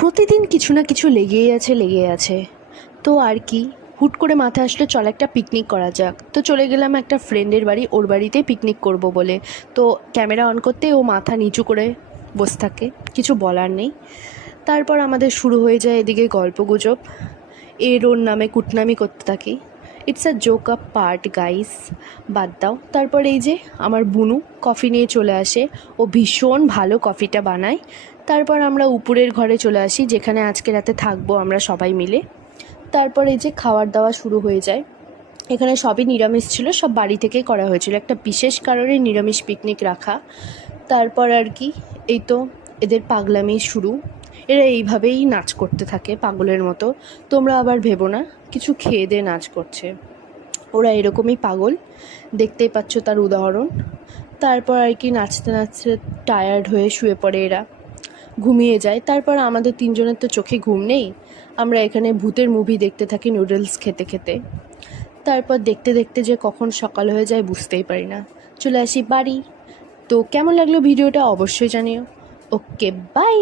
প্রতিদিন কিছু না কিছু লেগেই আছে। তো আর কি, হুট করে মাথায় আসলো চল একটা পিকনিক করা যাক। তো চলে গেলাম একটা ফ্রেন্ডের বাড়ি, ওর বাড়িতেই পিকনিক করব বলে। তো ক্যামেরা অন করতে ও মাথা নিচু করে বসে থাকে, কিছু বলার নেই। তারপর আমাদের শুরু হয়ে যায় এদিকে গল্পগুজব, এর ওর নামে কুটনামি করতে থাকি। It's a joke up part guys, বাদ দাও। তারপর এই যে আমার বুনু কফি নিয়ে চলে আসে, ও ভীষণ ভালো কফিটা বানায়। তারপর আমরা উপরের ঘরে চলে আসি, যেখানে আজকে রাতে থাকবো আমরা সবাই মিলে। তারপর এই যে খাওয়ার দাওয়া শুরু হয়ে যায়। এখানে সবই নিরামিষ ছিল, সব বাড়ি থেকেই করা হয়েছিল, একটা বিশেষ কারণে নিরামিষ পিকনিক রাখা। তারপর আর কি, এই তো এদের পাগলামি শুরু। এরা এইভাবেই নাচ করতে থাকে পাগলের মতো। তোমরা আবার ভেবো না কিছু খেয়ে দিয়ে নাচ করছে, ওরা এরকমই পাগল, দেখতেই পাচ্ছ তার উদাহরণ। তারপর আর কি নাচতে নাচতে টায়ার্ড হয়ে শুয়ে পড়ে এরা, ঘুমিয়ে যায়। তারপর আমাদের তিনজনের তো চোখে ঘুম নেই, আমরা এখানে ভূতের মুভি দেখতে থাকি নুডলস খেতে খেতে। তারপর দেখতে দেখতে যে কখন সকাল হয়ে যায় বুঝতেই পারি না, চলে আসি বাড়ি। তো কেমন লাগলো ভিডিওটা অবশ্যই জানিও। ওকে, বাই।